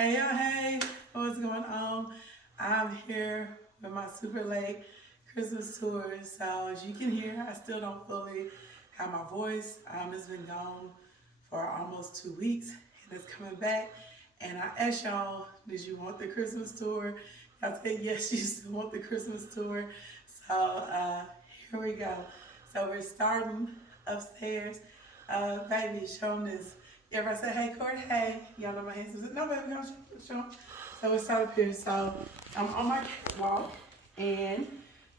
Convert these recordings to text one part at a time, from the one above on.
Hey, y'all, hey, what's going on? I'm here with my super late Christmas tour. So, as you can hear, I still don't fully have my voice. It's been gone for almost 2 weeks and it's coming back. And I asked y'all, did you want the Christmas tour? Y'all said yes, you still want the Christmas tour. So, here we go. So, we're starting upstairs. Baby, show 'em this. Everybody say, hey, Court, hey. Y'all know my hands. No, baby, no, show 'em. So, we start up here. So, I'm on my catwalk, and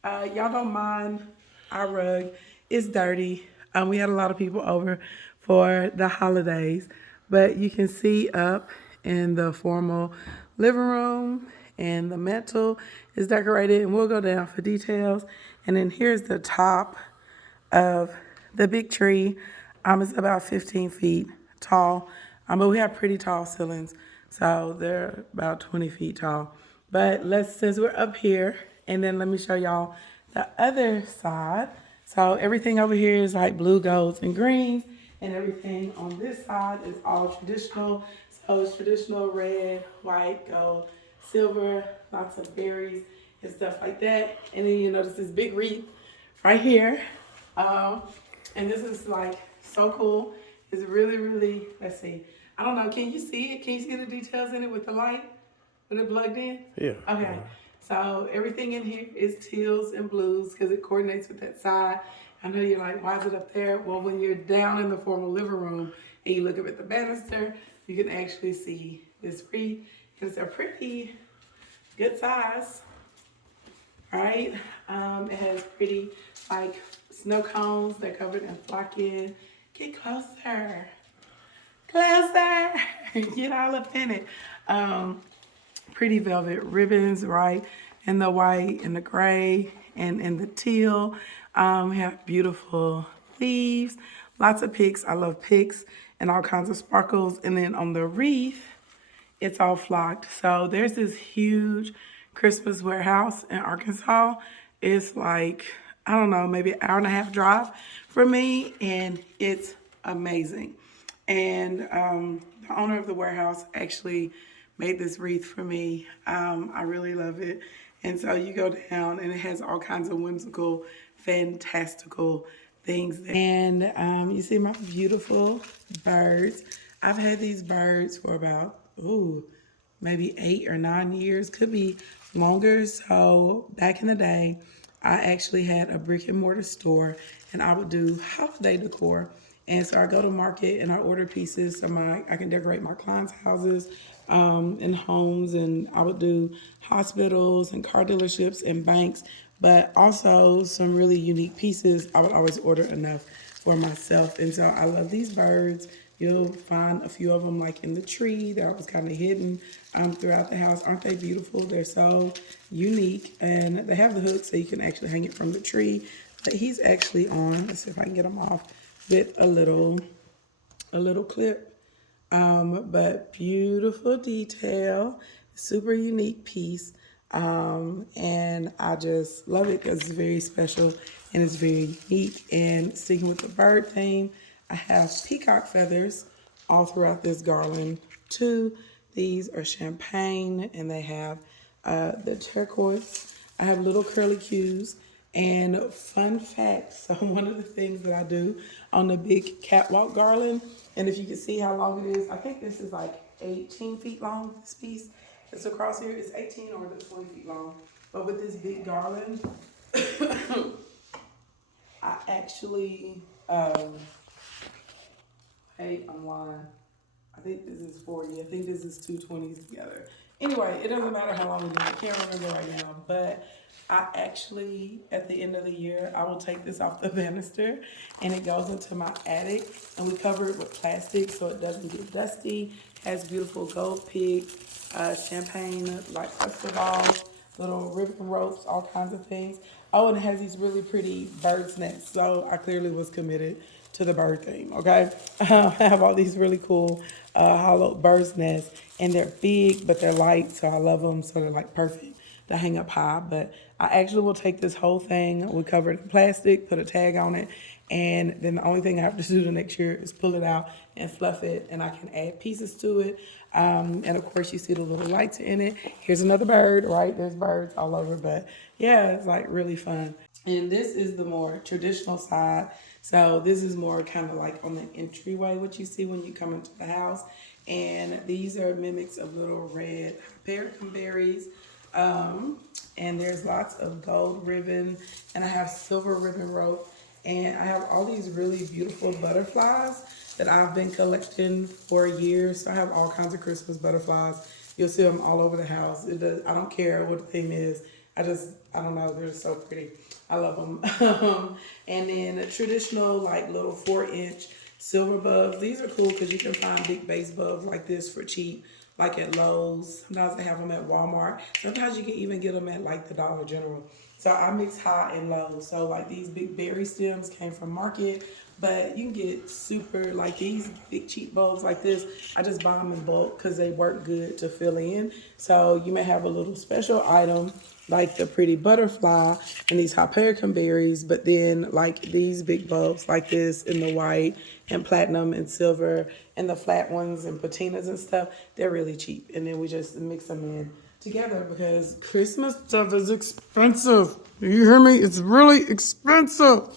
y'all don't mind our rug. It's dirty. We had a lot of people over for the holidays, but you can see up in the formal living room, and the mantle is decorated, and we'll go down for details. And then here's the top of the big tree. It's about 15 feet tall, but we have pretty tall ceilings, so they're about 20 feet tall. But since we're up here, and then let me show y'all the other side. So everything over here is like blue, golds, and greens, and everything on this side is all traditional. So it's traditional red, white, gold, silver, lots of berries and stuff like that. And then you notice this big wreath right here. Um, and this is like so cool. It's really, really, let's see. I don't know, can you see it? Can you see the details in it with the light? With it plugged in? Yeah. Okay. So everything in here is teals and blues because it coordinates with that side. I know you're like, why is it up there? Well, when you're down in the formal living room and you look up at the banister, you can actually see this wreath. It's a pretty good size, right? It has pretty like snow cones. They're covered in flocking. Get closer, closer. Get all up in it. Pretty velvet ribbons, right? And the white and the gray and the teal. We have beautiful leaves, lots of picks. I love picks and all kinds of sparkles. And then on the wreath, it's all flocked. So there's this huge Christmas warehouse in Arkansas. It's like, I don't know, maybe an hour and a half drive for me, and it's amazing. And the owner of the warehouse actually made this wreath for me. I really love it. And so you go down, and it has all kinds of whimsical, fantastical things. And you see my beautiful birds. I've had these birds for about, maybe 8 or 9 years, could be longer. So back in the day, I actually had a brick and mortar store, and I would do holiday decor. And so I go to market and I order pieces so I can decorate my clients' houses and homes, and I would do hospitals and car dealerships and banks, but also some really unique pieces. I would always order enough for myself, and so I love these birds. You'll find a few of them like in the tree. They're always kind of hidden throughout the house. Aren't they beautiful? They're so unique, and they have the hook so you can actually hang it from the tree. But he's actually on. Let's see if I can get him off with a little clip. But beautiful detail, super unique piece. And I just love it because it's very special and it's very unique. And sticking with the bird theme, I have peacock feathers all throughout this garland too. These are champagne and they have the turquoise. I have little curly cues. And fun fact, so one of the things that I do on the big catwalk garland, and if you can see how long it is, I think this is like 18 feet long, this piece. It's across here, it's 18 or it's 20 feet long. But with this big garland, I actually, hey, I'm lying. I think this is 40. I think this is two 20s together. Anyway, it doesn't matter how long it is. I can't remember right now. But I actually, at the end of the year, I will take this off the banister and it goes into my attic. And we cover it with plastic so it doesn't get dusty. Has beautiful gold pig, champagne, like crystal balls, little ribbon ropes, all kinds of things. Oh, and it has these really pretty bird's nests. So I clearly was committed to the bird theme, okay? I have all these really cool hollow bird's nests, and they're big, but they're light, so I love them. So they're like perfect to hang up high. But I actually will take this whole thing, we cover it in plastic, put a tag on it, And then the only thing I have to do the next year is pull it out and fluff it, and I can add pieces to it. And of course, you see the little lights in it. Here's another bird, right? There's birds all over, but yeah, it's like really fun. And this is the more traditional side. So this is more kind of like on the entryway, what you see when you come into the house. And these are mimics of little red hypericum berries. And there's lots of gold ribbon, and I have silver ribbon rope, and I have all these really beautiful butterflies that I've been collecting for years. So I have all kinds of Christmas butterflies. You'll see them all over the house. I don't care what the theme is. I don't know, they're so pretty. I love them. And then traditional, like little 4-inch silver bulbs. These are cool because you can find big base bulbs like this for cheap, like at Lowe's. Sometimes they have them at Walmart. Sometimes you can even get them at like the Dollar General. So I mix high and low. So like these big berry stems came from Market, but you can get super, like these big cheap bulbs like this. I just buy them in bulk because they work good to fill in. So you may have a little special item like the pretty butterfly and these hypericum berries, but then like these big bulbs like this in the white and platinum and silver and the flat ones and patinas and stuff, they're really cheap. And then we just mix them in together because Christmas stuff is expensive. You hear me? It's really expensive.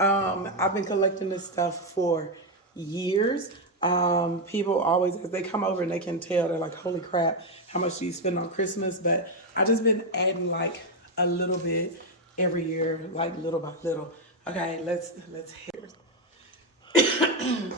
I've been collecting this stuff for years. People always, as they come over and they can tell, they're like, holy crap, how much do you spend on Christmas? But I just been adding like a little bit every year, like little by little. Okay, let's hear it.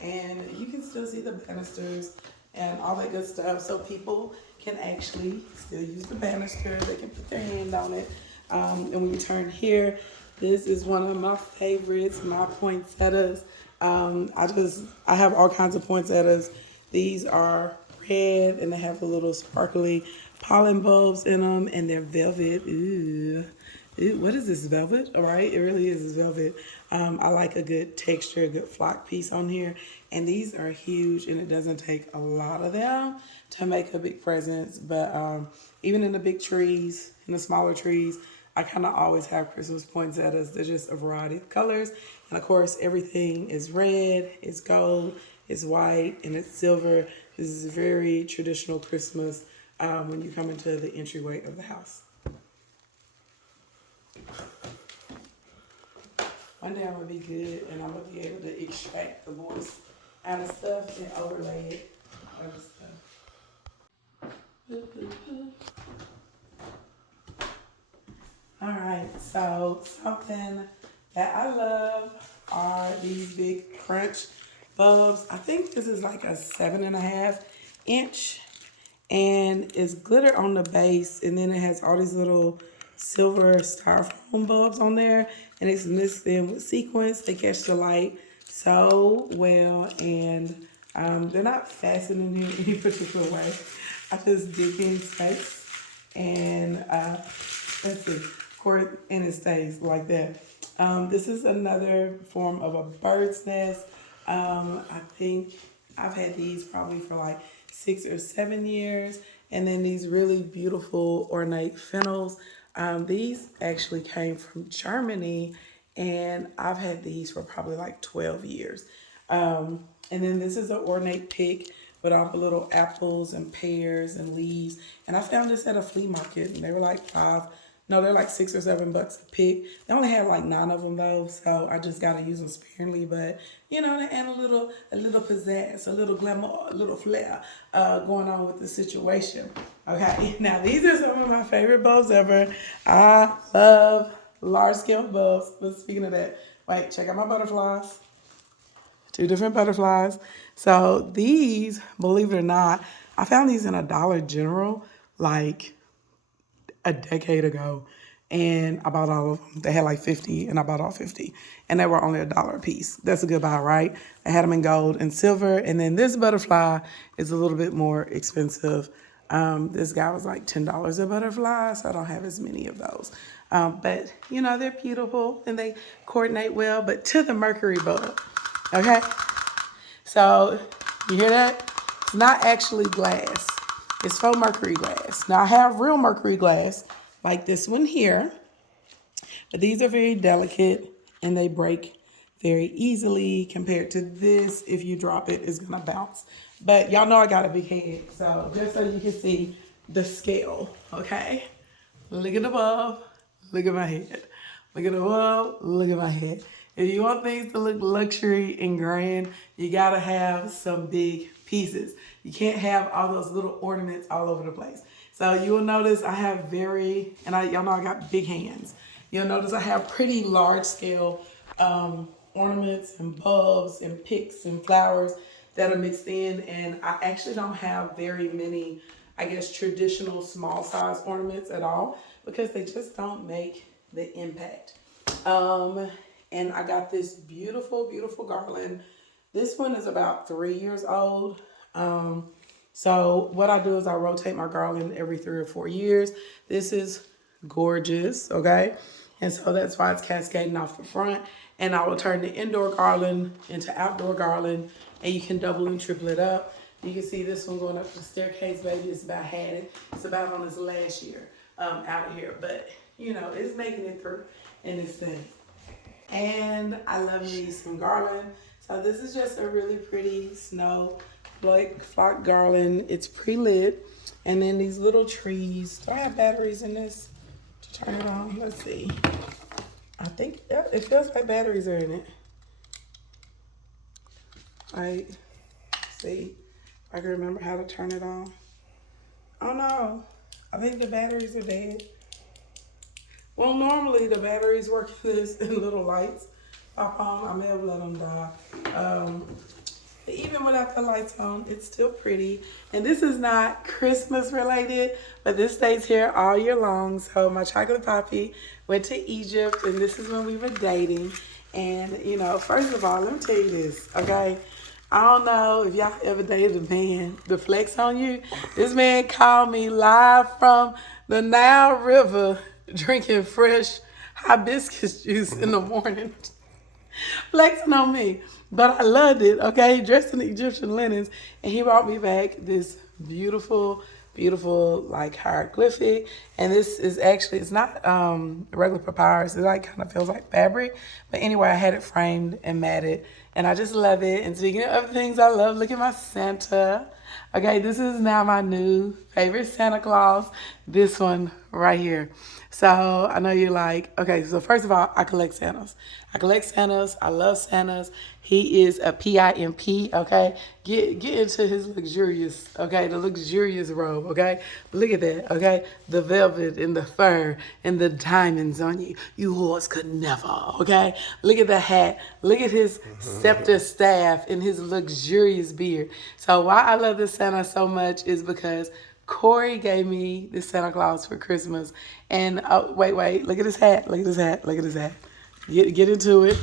And you can still see the banisters and all that good stuff. So people can actually still use the banister. They can put their hand on it. And when you turn here, this is one of my favorites, my poinsettias. I have all kinds of poinsettias. These are red and they have the little sparkly pollen bulbs in them, and they're velvet. Ooh. Ooh, what is this, velvet? All right, it really is velvet. I like a good texture, a good flock piece on here. And these are huge, and it doesn't take a lot of them to make a big presence. But even in the big trees, in the smaller trees, I kind of always have Christmas poinsettias. They're just a variety of colors. And of course, everything is red, it's gold, it's white, and it's silver. This is very traditional Christmas when you come into the entryway of the house. One day I'm gonna be good and I'm gonna be able to extract the voice out of stuff and overlay it with stuff. All right, so something that I love are these big crunch bulbs. I think this is like a 7.5 inch, and it's glitter on the base, and then it has all these little silver styrofoam bulbs on there, and it's mixed in with sequins. They catch the light so well, and they're not fastened in any particular way. I just dig in space, and let's see, and it stays like that. This is another form of a bird's nest. I think I've had these probably for like 6 or 7 years. And then these really beautiful ornate fennels. These actually came from Germany, and I've had these for probably like 12 years. And then this is an ornate pick with all the little apples and pears and leaves. And I found this at a flea market, and they were like they're like $6 or $7 a pick. They only have like 9 of them though, so I just gotta use them sparingly. But you know, they add a little pizzazz, a little glamour, a little flair going on with the situation. Okay, now these are some of my favorite bulbs ever. I love large scale bulbs. But speaking of that, wait, check out my butterflies. 2 different butterflies. So these, believe it or not, I found these in a Dollar General like a decade ago, and I bought all of them. They had like 50, and I bought all 50, and they were only $1 a piece. That's a good buy, right? I had them in gold and silver, and then this butterfly is a little bit more expensive. This guy was like $10 a butterfly, so I don't have as many of those. But you know, they're beautiful and they coordinate well. But to the mercury bulb, okay? So you hear that? It's not actually glass. It's faux mercury glass. Now I have real mercury glass like this one here, but these are very delicate and they break very easily compared to this. If you drop it, it's gonna bounce. But y'all know I got a big head, so just so you can see the scale, okay? Look at above, look at my head. Look at above, look at my head. If you want things to look luxury and grand, you gotta have some big pieces. You can't have all those little ornaments all over the place. So you will notice I have y'all know I got big hands. You'll notice I have pretty large scale ornaments and bulbs and picks and flowers that are mixed in. And I actually don't have very many, I guess, traditional small size ornaments at all because they just don't make the impact. And I got this beautiful, beautiful garland. This one is about 3 years old. So what I do is I rotate my garland every 3 or 4 years. This is gorgeous, okay? And so that's why it's cascading off the front. And I will turn the indoor garland into outdoor garland, and you can double and triple it up. You can see this one going up the staircase, baby. It's about had it. It's about on its last year out of here. But, you know, it's making it through in this thing. And I love me some garland. So this is just a really pretty snow flock garland. It's pre-lit. And then these little trees. Do I have batteries in this to turn it on? Let's see. I think it feels like batteries are in it. See if I can remember how to turn it on. Oh no, I think the batteries are dead. Well, normally the batteries work in little lights pop on. I may have let them die. Even without the lights on, it's still pretty. And this is not Christmas related, but this stays here all year long. So my chocolate poppy went to Egypt, and this is when we were dating. And, you know, first of all, let me tell you this, okay? I don't know if y'all ever dated a man to flex on you. This man called me live from the Nile River drinking fresh hibiscus juice in the morning. Flexing on me. But I loved it, okay? Dressed in Egyptian linens. And he brought me back this beautiful, beautiful, like, hieroglyphic. And this is actually, it's not regular papyrus. It, like, kind of feels like fabric. But anyway, I had it framed and matted. And I just love it. And speaking of other things I love, look at my Santa. Okay, this is now my new favorite Santa Claus. This one right here. So I know you're like, okay, so first of all, I collect Santas. I love Santas. He is a PIMP, okay? Get into his luxurious, okay? The luxurious robe, okay? Look at that, okay? The velvet and the fur and the diamonds on you. You horse could never, okay? Look at the hat. Look at his scepter staff and his luxurious beard. So why I love this Santa so much is because Corey gave me this Santa Claus for Christmas. And wait, look at his hat. Get into it.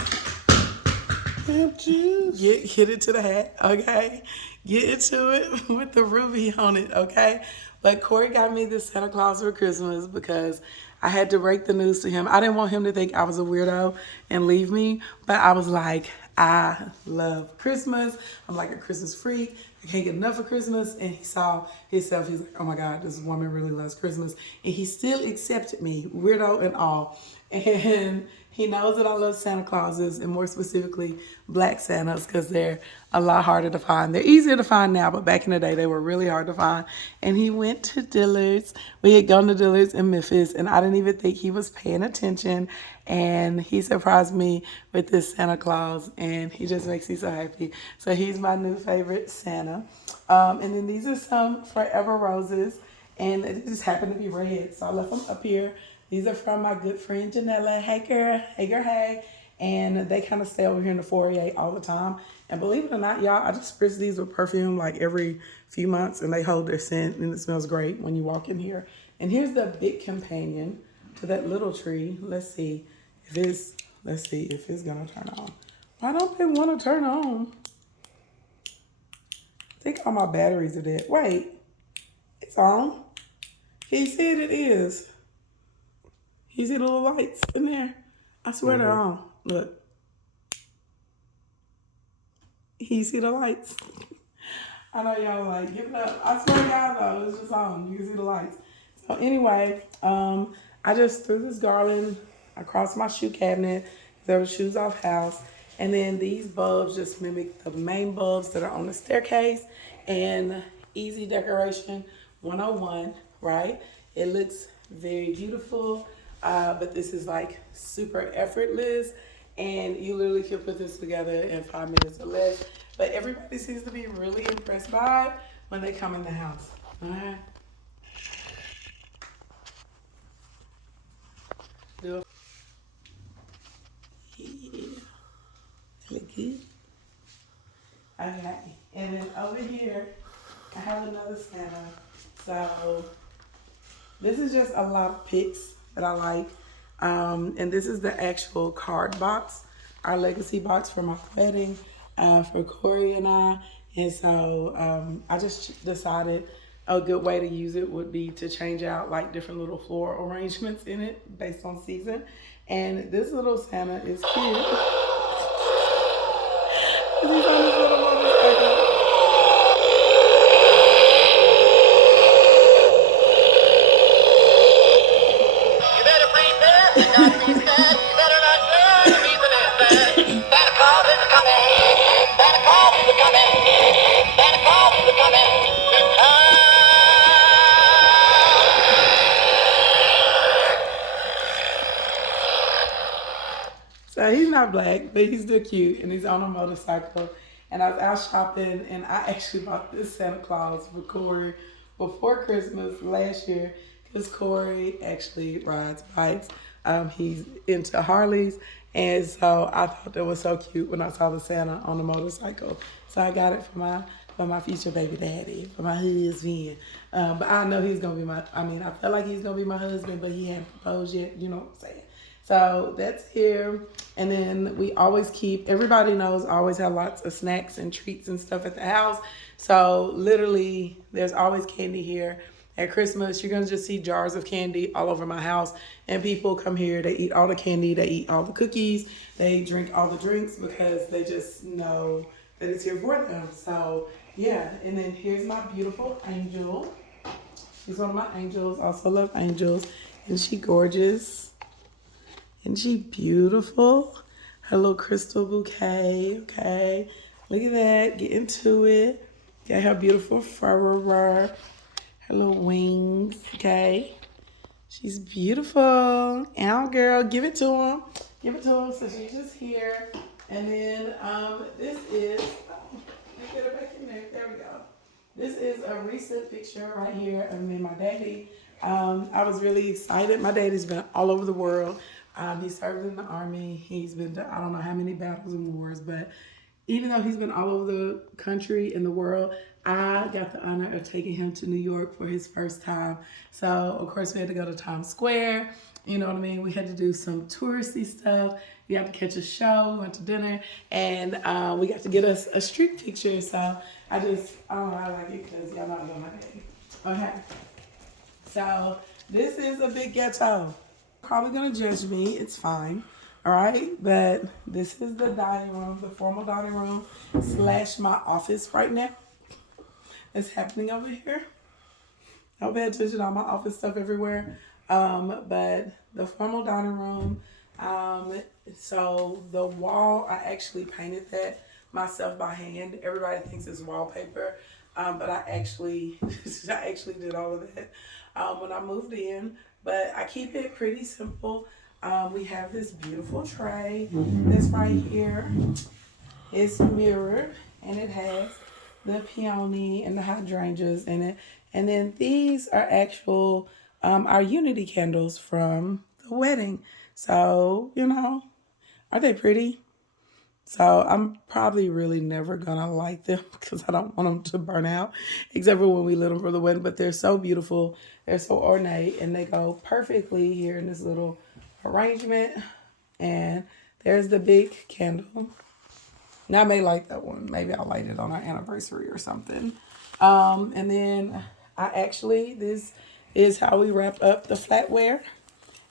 Get into the hat, okay? Get into it with the ruby on it, okay? But Corey got me this Santa Claus for Christmas because I had to break the news to him. I didn't want him to think I was a weirdo and leave me, but I was like, I love Christmas. I'm like a Christmas freak. I can't get enough of Christmas. And he saw himself. He's like, oh my God, this woman really loves Christmas. And he still accepted me, weirdo and all. And he knows that I love Santa Clauses, and more specifically, black Santas, because they're a lot harder to find. They're easier to find now, but back in the day, they were really hard to find. And he went to Dillard's. We had gone to Dillard's in Memphis, and I didn't even think he was paying attention. And he surprised me with this Santa Claus, and he just makes me so happy. So he's my new favorite Santa. And then these are some Forever Roses, and it just happened to be red, so I left them up here. These are from my good friend Janella. Hey girl, hey. And they kind of stay over here in the foyer all the time. And believe it or not, y'all, I just spritz these with perfume like every few months, and they hold their scent, and it smells great when you walk in here. And here's the big companion to that little tree. Let's see if it's gonna turn on. Why don't they want to turn on? I think all my batteries are dead. Wait, it's on. Can you see it is? You see the little lights in there? I swear they're on. Look. You see the lights? I know y'all like, give it up. I swear y'all though, it's just on. You can see the lights. So anyway, I just threw this garland across my shoe cabinet. Those shoes off house. And then these bulbs just mimic the main bulbs that are on the staircase. And easy decoration 101, right? It looks very beautiful, but this is like super effortless. And you literally can put this together in 5 minutes or less. But everybody seems to be really impressed by it when they come in the house. All right. Yeah. Look good. Okay. And then over here, I have another Santa. So this is just a lot of pics that I like. And this is the actual card box, our legacy box for my wedding, for Corey and I. And so I just decided a good way to use it would be to change out like different little floral arrangements in it based on season. And this little Santa is cute. He's on this little motorcycle. So he's not black, but he's still cute, and he's on a motorcycle. And I was out shopping, and I actually bought this Santa Claus for Corey before Christmas last year, because Corey actually rides bikes. He's into Harleys, and so I thought that was so cute when I saw the Santa on the motorcycle. So I got it for my future baby daddy, for my husband. But I know he's gonna be I feel like he's gonna be my husband, but he hasn't proposed yet. You know what I'm saying? So that's here. And then we always keep, everybody knows I always have lots of snacks and treats and stuff at the house. So literally there's always candy here. At Christmas, you're gonna just see jars of candy all over my house. And people come here, they eat all the candy, they eat all the cookies, they drink all the drinks because they just know that it's here for them. So yeah, and then here's my beautiful angel. She's one of my angels, also love angels. And she gorgeous. Isn't she beautiful? Her little crystal bouquet, okay? Look at that, get into it. Got her beautiful fur, her little wings, okay? She's beautiful. Ow, girl, give it to him. Give it to him, so she's just here. And then this is, let's get her back in there, there we go. This is a recent picture right here of me and my daddy. I was really excited. My daddy's been all over the world. He served in the army. He's been to I don't know how many battles and wars, but even though he's been all over the country and the world, I got the honor of taking him to New York for his first time. So, of course, we had to go to Times Square. You know what I mean? We had to do some touristy stuff. We had to catch a show, we went to dinner, and we got to get us a street picture. So, I don't know, I like it because y'all know I love my daddy. Okay. So, this is a big ghetto. Probably gonna judge me, it's fine. All right, but this is the dining room, the formal dining room / my office right now. It's happening over here. Don't pay attention to all my office stuff everywhere. But the formal dining room, so the wall, I actually painted that myself by hand. Everybody thinks it's wallpaper, but I actually did all of that when I moved in. But I keep it pretty simple. We have this beautiful tray that's right here. It's mirrored, and it has the peony and the hydrangeas in it. And then these are actual, our unity candles from the wedding. So, you know, aren't they pretty? So I'm probably really never gonna like them because I don't want them to burn out, except for when we lit them for the wedding. But they're so beautiful, they're so ornate, and they go perfectly here in this little arrangement. And there's the big candle. Now I may like that one. Maybe I'll light it on our anniversary or something. And then this is how we wrap up the flatware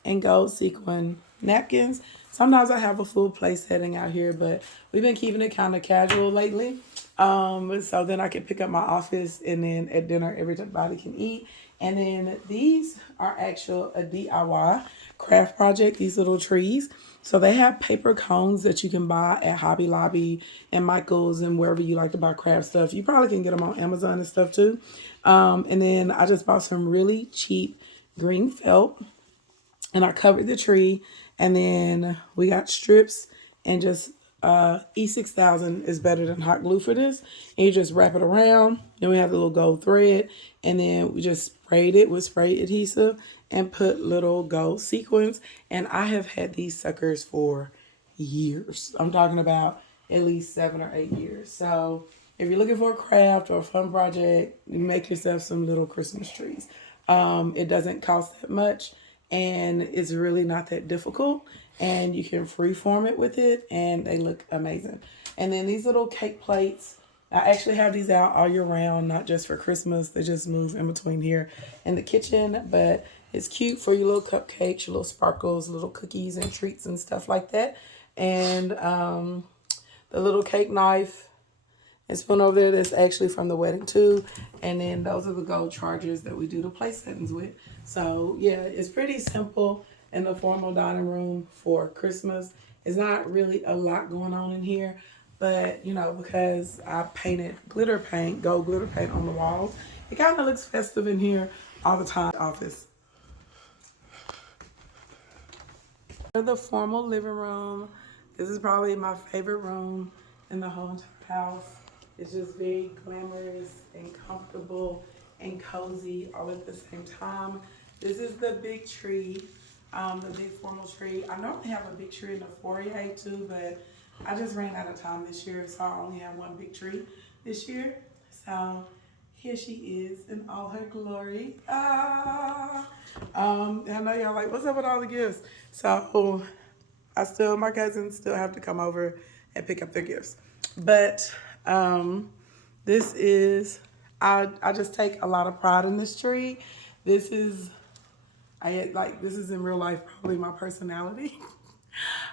and gold sequin napkins. Sometimes I have a full place setting out here, but we've been keeping it kind of casual lately. So then I can pick up my office, and then at dinner everybody can eat. And then these are a DIY craft project, these little trees. So they have paper cones that you can buy at Hobby Lobby and Michael's and wherever you like to buy craft stuff. You probably can get them on Amazon and stuff too. And then I just bought some really cheap green felt and I covered the tree. And then we got strips and just E6000 is better than hot glue for this. And you just wrap it around. Then we have the little gold thread, and then we just sprayed it with spray adhesive and put little gold sequins. And I have had these suckers for years. I'm talking about at least 7 or 8 years. So if you're looking for a craft or a fun project, you make yourself some little Christmas trees. It doesn't cost that much and it's really not that difficult. And you can freeform it with it and they look amazing. And then these little cake plates, I actually have these out all year round, not just for Christmas. They just move in between here in the kitchen, but it's cute for your little cupcakes, your little sparkles, little cookies and treats and stuff like that. And the little cake knife and spoon over there that's actually from the wedding too. And then those are the gold chargers that we do the place settings with. So yeah, it's pretty simple in the formal dining room for Christmas. It's not really a lot going on in here, but you know, because I painted glitter paint, gold glitter paint on the walls, it kind of looks festive in here all the time. Office. The formal living room. This is probably my favorite room in the whole entire house. It's just very glamorous and comfortable and cozy all at the same time. This is the big tree, the big formal tree. I normally have a big tree in the foyer too, but I just ran out of time this year, so I only have one big tree this year. So here she is in all her glory. I know y'all like, what's up with all the gifts? So my cousins still have to come over and pick up their gifts. But this is, I just take a lot of pride in this tree. This is in real life probably my personality.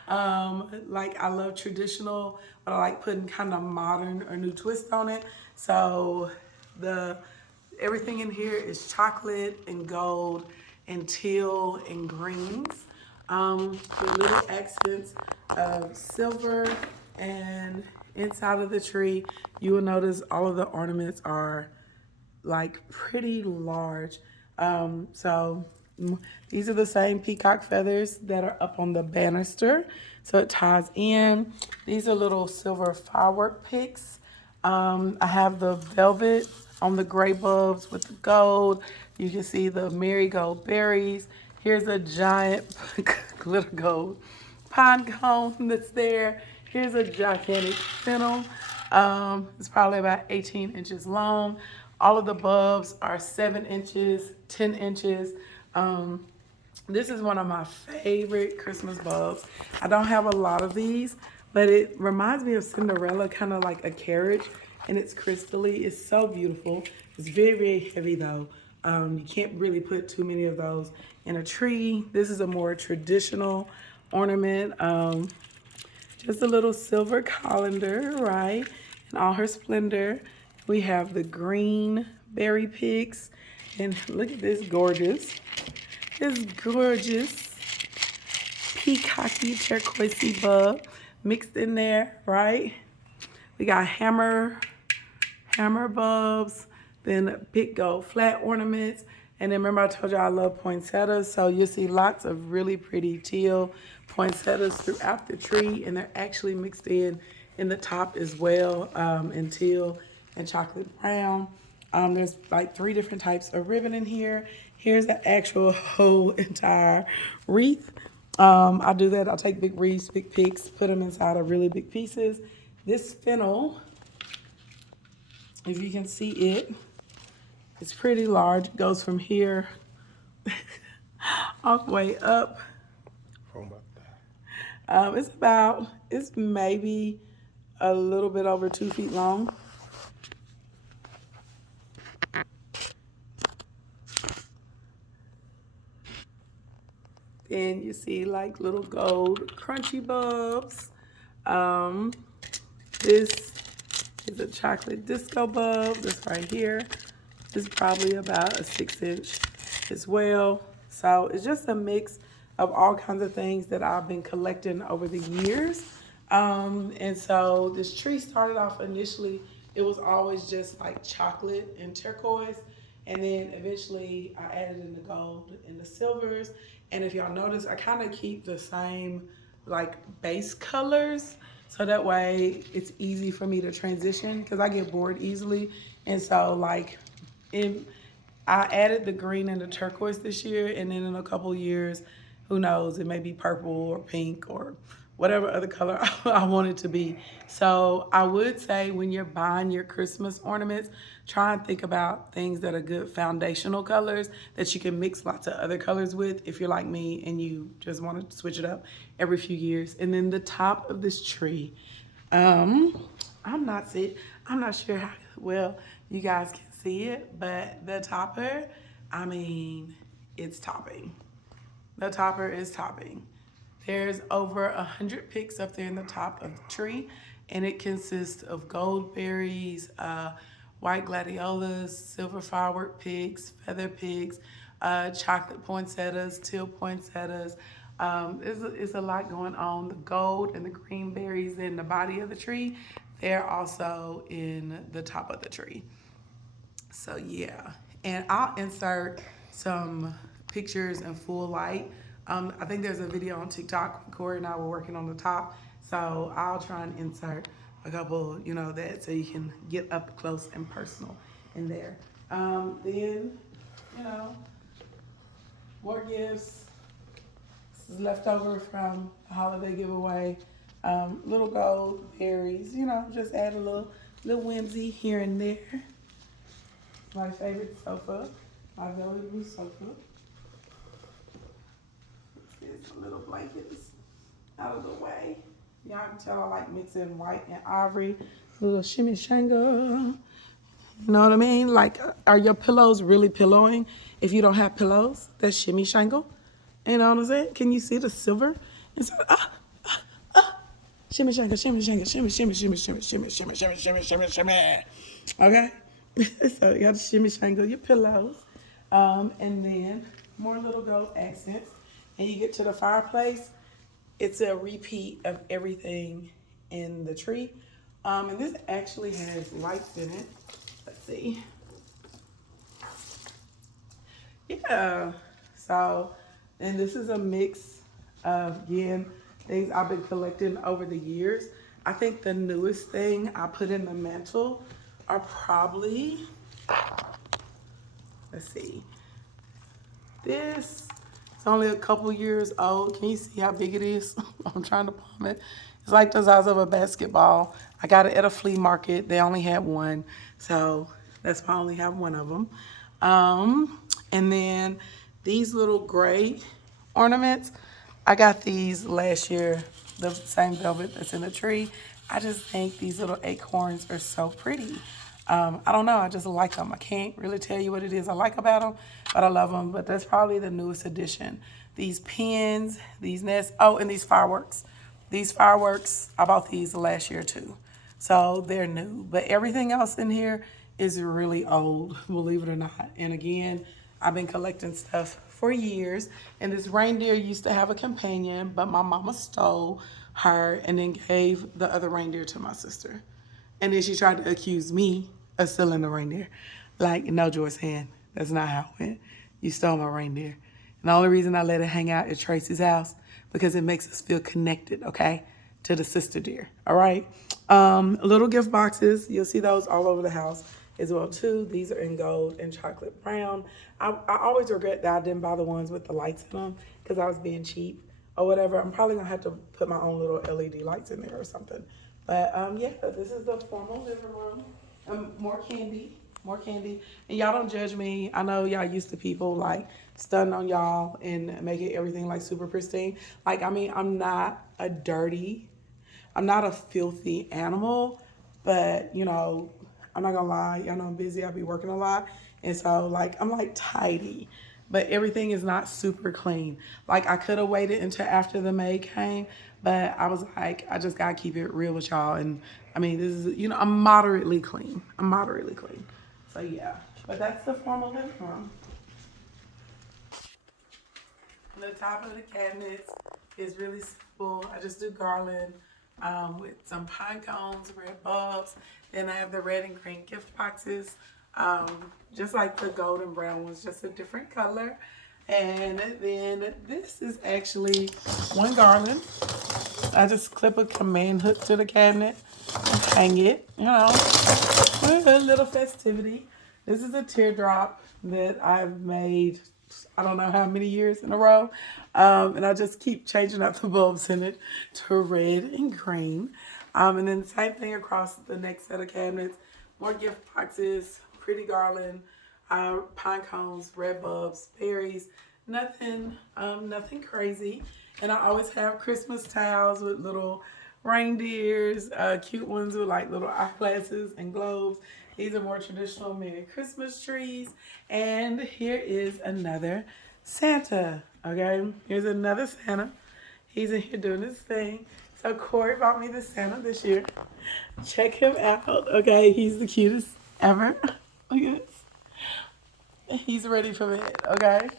Like I love traditional, but I like putting kind of modern or new twist on it. So everything in here is chocolate and gold and teal and greens. With little accents of silver, and inside of the tree you will notice all of the ornaments are like pretty large. So these are the same peacock feathers that are up on the banister, so it ties in. These are little silver firework picks. I have the velvet on the gray bulbs with the gold. You can see the marigold berries. Here's a giant glitter gold pine cone that's there. Here's a gigantic fennel. It's probably about 18 inches long. All of the bulbs are 7 inches, 10 inches. This is one of my favorite Christmas bulbs. I don't have a lot of these, but it reminds me of Cinderella, kind of like a carriage, and it's crystally. It's so beautiful. It's very, very heavy though. You can't really put too many of those in a tree. This is a more traditional ornament. Just a little silver colander, right? In all her splendor. We have the green berry picks. And look at this gorgeous peacocky turquoisey bulb mixed in there, right? We got hammer bulbs, then big gold flat ornaments. And then remember I told you I love poinsettias, so you'll see lots of really pretty teal poinsettias throughout the tree, and they're actually mixed in the top as well, in teal and chocolate brown. There's like 3 different types of ribbon in here. Here's the actual whole entire wreath. I do that. I'll take big wreaths, big picks, put them inside of really big pieces. This fennel, if you can see it, it's pretty large. It goes from here all the way up. It's maybe a little bit over 2 feet long. Then you see like little gold crunchy bulbs. This is a chocolate disco bulb. This right here is probably about a 6 inch as well. So it's just a mix of all kinds of things that I've been collecting over the years. And so this tree started off initially, it was always just like chocolate and turquoise. And then eventually I added in the gold and the silvers. And if y'all notice, I kind of keep the same like base colors. So that way it's easy for me to transition because I get bored easily. And so like in I added the green and the turquoise this year, and then in a couple years, who knows, it may be purple or pink or whatever other color I want it to be. So I would say when you're buying your Christmas ornaments, try and think about things that are good foundational colors that you can mix lots of other colors with if you're like me and you just want to switch it up every few years. And then the top of this tree, um, I'm not sure how well you guys can see it, but the topper, I mean, it's topping. The topper is topping. There's over 100 picks up there in the top of the tree, and it consists of gold berries, white gladiolas, silver firework picks, feather picks, chocolate poinsettias, teal poinsettias. It's a lot going on. The gold and the green berries in the body of the tree, they're also in the top of the tree. So yeah, and I'll insert some pictures in full light. I think there's a video on TikTok. Corey and I were working on the top, so I'll try and insert a couple, that so you can get up close and personal in there. Then, you know, more gifts. This is left over from the holiday giveaway. Little gold berries, just add a little whimsy here and there. My favorite sofa, my velvet blue sofa. Let's get some little blankets out of the way. Y'all can tell I like mixing white and ivory. Little shimmy shangle. You know what I mean? Like, are your pillows really pillowing? If you don't have pillows, that's shimmy shangle. You know what I'm saying? Can you see the silver? And so, shimmy shangle, shimmy shangle, shimmy, shimmy, shimmy, shimmy, shimmy, shimmy, shimmy, shimmy, shimmy, shimmy. Okay? So you got to shimmy shangle your pillows. And then more little gold accents. And you get to the fireplace, it's a repeat of everything in the tree. And this actually has lights in it. Let's see. Yeah. So, and this is a mix of, again, things I've been collecting over the years. I think the newest thing I put in the mantle are probably, let's see, this is only a couple years old. Can you see how big it is? I'm trying to palm it. It's like the size of a basketball. I got it at a flea market. They only had one, so that's why I only have one of them. And then these little gray ornaments, I got these last year, the same velvet that's in the tree. I just think these little acorns are so pretty. I don't know, I just like them. I can't really tell you what it is I like about them, but I love them. But that's probably the newest addition. These pins, these nests, oh, and these fireworks. These fireworks, I bought these last year too. So they're new, but everything else in here is really old, believe it or not. And again, I've been collecting stuff for years. And this reindeer used to have a companion, but my mama stole her and then gave the other reindeer to my sister. And then she tried to accuse me of stealing the reindeer. Like, no, Joyce Hand, that's not how it went. You stole my reindeer. And the only reason I let it hang out at Tracy's house because it makes us feel connected, okay, to the sister deer, all right? Little gift boxes, you'll see those all over the house as well too. These are in gold and chocolate brown. I always regret that I didn't buy the ones with the lights in them because I was being cheap or whatever. I'm probably gonna have to put my own little LED lights in there or something. But yeah, this is the formal living room. More candy, more candy. And y'all don't judge me. I know y'all used to people like stunting on y'all and making everything like super pristine. Like, I mean, I'm not a filthy animal, but I'm not gonna lie, y'all know I'm busy, I be working a lot. And so like, I'm like tidy, but everything is not super clean. Like I could have waited until after the maid came, but I was like, I just gotta keep it real with y'all. And I mean, this is, I'm moderately clean. I'm moderately clean. So yeah, but that's the formal living room. The top of the cabinets is really simple. I just do garland with some pine cones, red bulbs. Then I have the red and green gift boxes, just like the golden brown ones, just a different color. And then this is actually one garland. I just clip a command hook to the cabinet and hang it, you know, with a little festivity. This is a teardrop that I've made, I don't know how many years in a row. And I just keep changing out the bulbs in it to red and green. And then the same thing across the next set of cabinets. More gift boxes, pretty garland, pine cones, red bulbs, berries. Nothing, nothing crazy. And I always have Christmas towels with little reindeers, cute ones with like little eyeglasses and globes. These are more traditional Merry Christmas trees. And here is another Santa, okay? Here's another Santa. He's in here doing his thing. So Corey bought me the Santa this year. Check him out, okay? He's the cutest ever. Look at this. He's ready for bed, okay?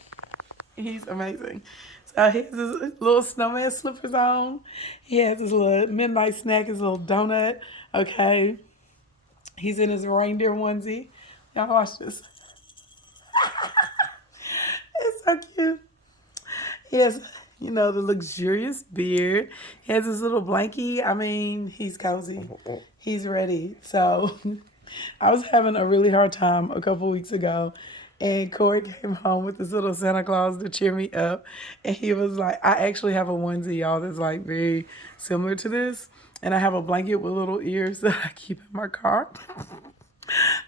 He's amazing. So he has his little snowman slippers on. He has his little midnight snack, his little donut, okay? He's in his reindeer onesie. Y'all watch this. It's so cute. He has, you know, the luxurious beard. He has his little blankie. I mean, he's cozy. He's ready. So I was having a really hard time a couple weeks ago. And Corey came home with this little Santa Claus to cheer me up. And he was like, I actually have a onesie, y'all, that's like very similar to this. And I have a blanket with little ears that I keep in my car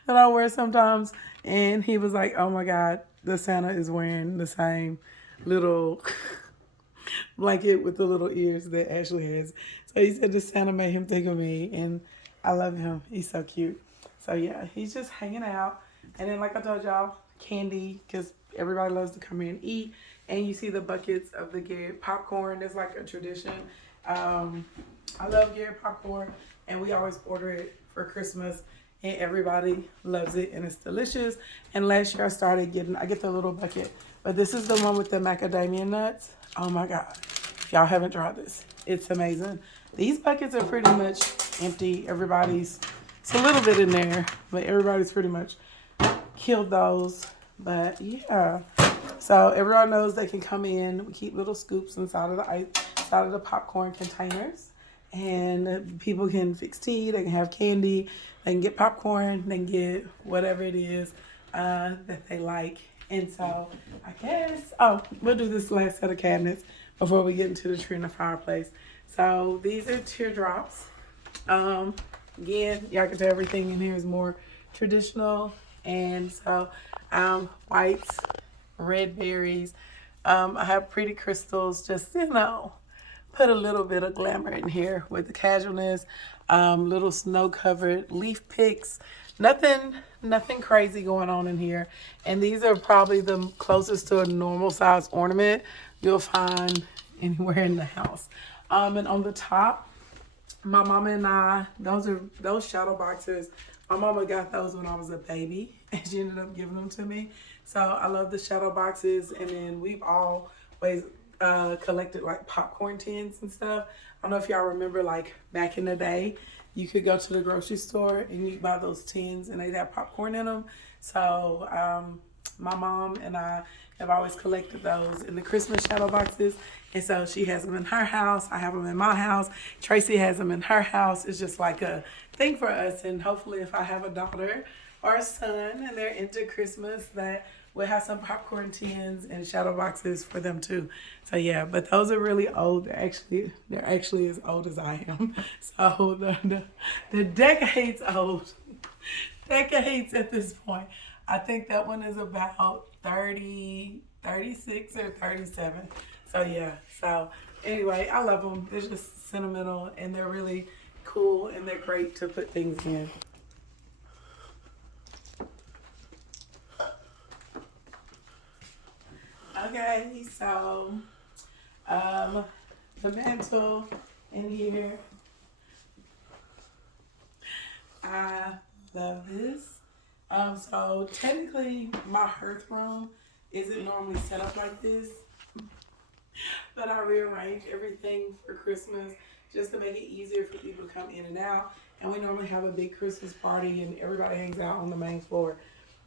that I wear sometimes. And he was like, oh my God, the Santa is wearing the same little blanket with the little ears that Ashley has. So he said the Santa made him think of me. And I love him. He's so cute. So yeah, he's just hanging out. And then like I told y'all, candy, because everybody loves to come in and eat. And you see the buckets of the Garrett popcorn. It's like a tradition. I love Garrett popcorn, and we always order it for Christmas, and everybody loves it, and it's delicious. And last year I get the little bucket, but this is the one with the macadamia nuts. Oh my God, if y'all haven't tried this, it's amazing. These buckets are pretty much empty. It's a little bit in there, but everybody's pretty much killed those. But yeah, so everyone knows they can come in. We keep little scoops inside of the popcorn containers, and people can fix tea. They can have candy. They can get popcorn. They can get whatever it is that they like. And so I guess we'll do this last set of cabinets before we get into the tree and the fireplace. So these are teardrops. Again, y'all can tell everything in here is more traditional. And so whites, red berries. I have pretty crystals, just, you know, put a little bit of glamour in here with the casualness. Little snow-covered leaf picks. Nothing crazy going on in here. And these are probably the closest to a normal size ornament you'll find anywhere in the house. And on the top, my mama and I, those shadow boxes. My mama got those when I was a baby, and she ended up giving them to me. So I love the shadow boxes. And then we've always collected like popcorn tins and stuff. I don't know if y'all remember, like back in the day, you could go to the grocery store and you buy those tins and they'd have popcorn in them. So my mom and I have always collected those in the Christmas shadow boxes. And so she has them in her house. I have them in my house. Tracy has them in her house. It's just like a thing for us. And hopefully if I have a daughter or a son and they're into Christmas, that we'll have some popcorn tins and shadow boxes for them too. So yeah, but those are really old. They're actually as old as I am. So the decades old. Decades at this point. I think that one is about 30, 36 or 37. So yeah, so anyway, I love them. They're just sentimental and they're really cool and they're great to put things in. Okay, so the mantle in here, I love this. So technically my hearth room isn't normally set up like this. But I rearranged everything for Christmas just to make it easier for people to come in and out. And we normally have a big Christmas party and everybody hangs out on the main floor.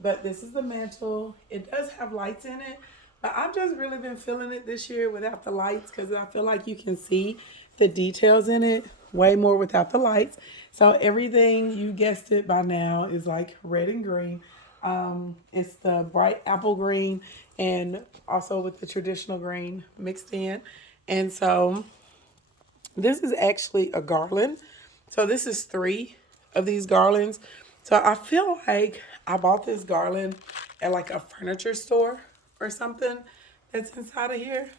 But this is the mantle. It does have lights in it, but I've just really been feeling it this year without the lights because I feel like you can see the details in it way more without the lights. So everything, you guessed it by now, is like red and green. It's the bright apple green and also with the traditional green mixed in. And so this is actually a garland. So this is three of these garlands. So I feel like I bought this garland at like a furniture store or something that's inside of here.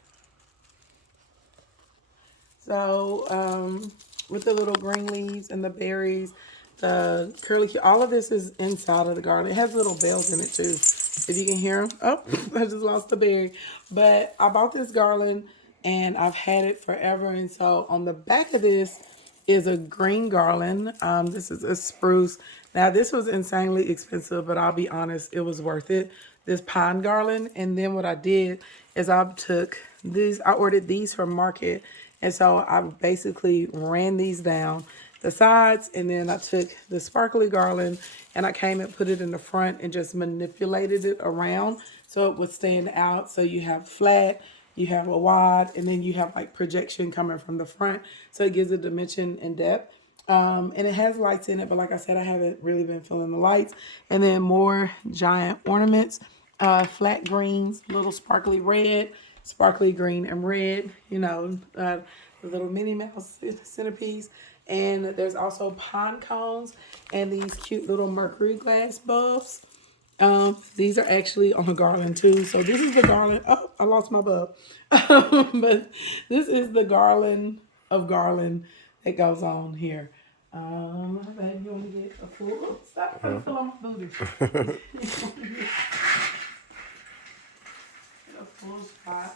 So with the little green leaves and the berries, the curly, all of this is inside of the garland. It has little bells in it too, if you can hear them. Oh, I just lost the berry. But I bought this garland and I've had it forever. And so on the back of this is a green garland. This is a spruce. Now this was insanely expensive, but I'll be honest, it was worth it. This pine garland. And then what I did is I took these, I ordered these from Market. And so I basically ran these down the sides, and then I took the sparkly garland and I came and put it in the front and just manipulated it around so it would stand out. So you have flat, you have a wide, and then you have like projection coming from the front. So it gives a dimension and depth. And it has lights in it, but like I said, I haven't really been feeling the lights. And then more giant ornaments, flat greens, little sparkly red, sparkly green and red, the little Minnie Mouse centerpiece. And there's also pine cones and these cute little mercury glass bulbs. These are actually on a garland too. So this is the garland. Oh, I lost my bulb. But this is the garland of garland that goes on here. Baby, you want to get a full? Oh, stop trying to fill on my booty. Get a full spot.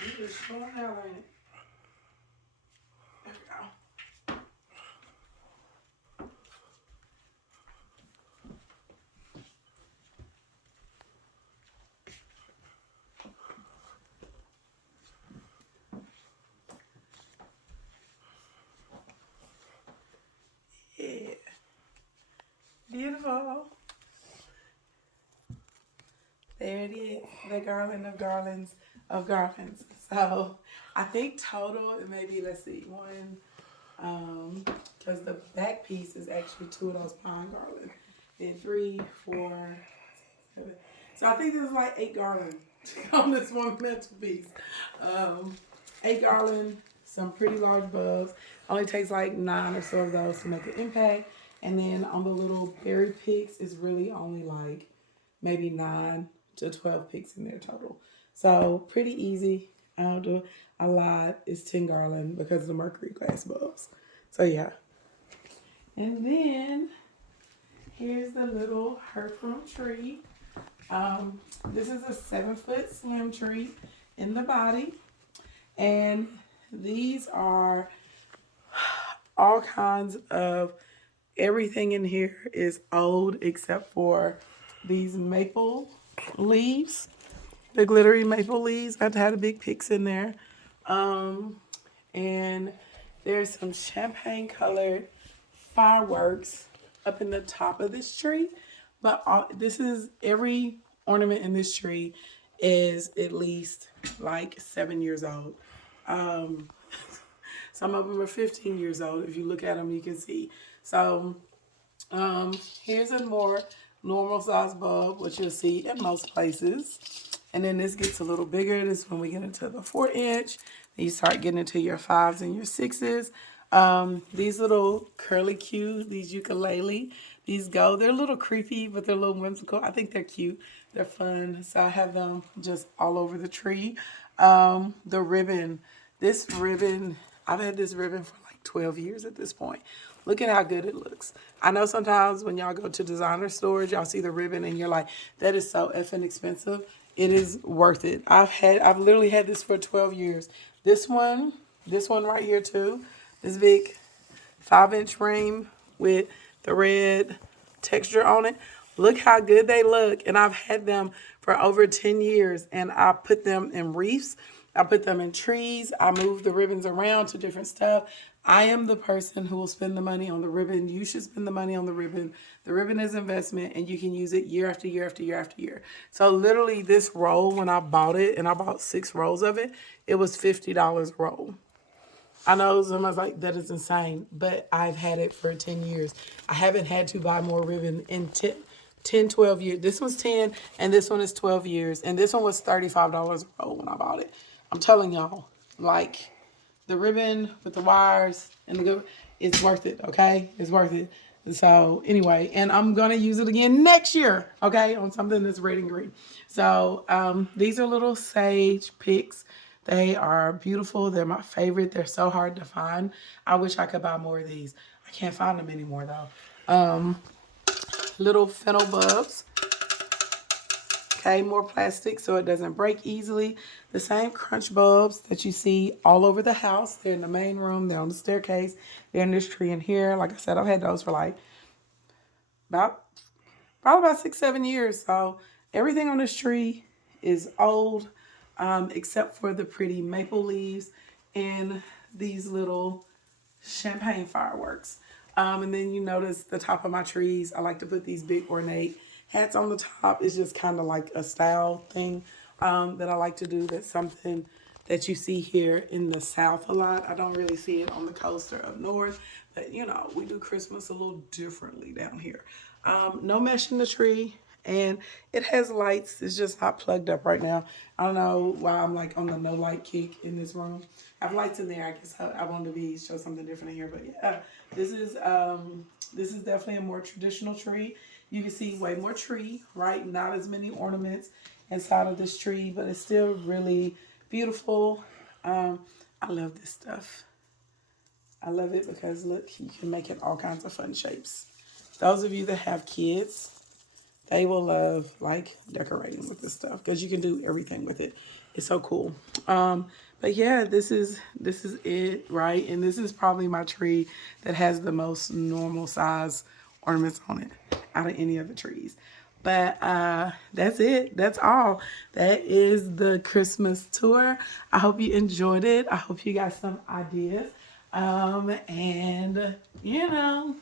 You just showing out, ain't it? There we go. Yeah. Beautiful. There it is, the garland of garlands of garlands. So I think total it may be, let's see, one, because the back piece is actually two of those pine garlands. Then 3, 4, 7. So I think there's like 8 garlands on this one mantelpiece. 8 garland, some pretty large bulbs. Only takes like 9 or so of those to make an impact. And then on the little berry picks, it's really only like maybe 9 to 12 picks in there total. So pretty easy. I don't do a lot. It's 10 garland because of the mercury glass bulbs. So yeah. And then here's the little herb tree. This is a 7-foot slim tree in the body. And these are all kinds of, everything in here is old except for these maple leaves, the glittery maple leaves. I had a big picks in there. And there's some champagne colored fireworks up in the top of this tree. But this is, every ornament in this tree is at least like 7 years old. Some of them are 15 years old. If you look at them, you can see. So here's a more normal size bulb, which you'll see in most places. And then this gets a little bigger. This is when we get into the 4-inch. Then you start getting into your 5s and your 6s. These little curly Q, these ukulele, they're a little creepy, but they're a little whimsical. I think they're cute. They're fun. So I have them just all over the tree. The ribbon, I've had this ribbon for like 12 years at this point. Look at how good it looks. I know sometimes when y'all go to designer stores, y'all see the ribbon and you're like, that is so effing expensive. It is worth it. I've literally had this for 12 years. This one right here too, this big 5-inch frame with the red texture on it. Look how good they look. And I've had them for over 10 years. And I put them in wreaths. I put them in trees. I move the ribbons around to different stuff. I am the person who will spend the money on the ribbon. You should spend the money on the ribbon. The ribbon is investment and you can use it year after year after year after year. So literally this roll, when I bought it, and I bought 6 rolls of it, it was $50 a roll. I know someone's like, that is insane, but I've had it for 10 years. I haven't had to buy more ribbon in 10, 12 years. This one's 10 and this one is 12 years. And this one was $35 a roll when I bought it. I'm telling y'all, like the ribbon with the wires and the good, it's worth it, okay? It's worth it. So anyway, and I'm gonna use it again next year, okay, on something that's red and green. So these are little sage picks. They are beautiful. They're my favorite. They're so hard to find. I wish I could buy more of these. I can't find them anymore though. Little fennel bulbs. Okay, more plastic so it doesn't break easily. The same crunch bulbs that you see all over the house. They're in the main room. They're on the staircase. They're in this tree in here. Like I said, I've had those for like probably about 6, 7 years. So everything on this tree is old, except for the pretty maple leaves and these little champagne fireworks. And then you notice the top of my trees, I like to put these big ornate hats on the top. It's just kind of like a style thing that I like to do. That's something that you see here in the South a lot. I don't really see it on the coast or up north, but you know, we do Christmas a little differently down here. No mesh in the tree, and it has lights. It's just not plugged up right now. I don't know why I'm like on the no light kick in this room. I have lights in there. I guess I wanted to show something different in here, but yeah, this is definitely a more traditional tree. You can see way more tree, right? Not as many ornaments inside of this tree, but it's still really beautiful. I love this stuff. I love it because look, you can make it all kinds of fun shapes. Those of you that have kids, they will love like decorating with this stuff because you can do everything with it. It's so cool. But yeah, this is it, right? And this is probably my tree that has the most normal size ornaments on it out of any of the trees. But that's it. That's all. That is the Christmas tour. I hope you enjoyed it. I hope you got some ideas. And you know,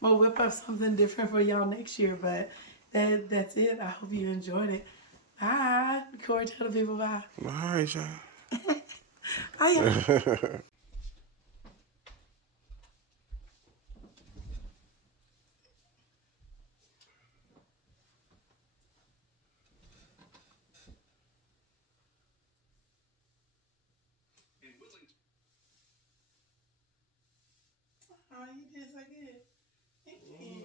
we'll whip up something different for y'all next year. But that's it. I hope you enjoyed it. Bye. Corey, tell the people bye. All right, y'all. Bye. Oh, you did so good. Thank you.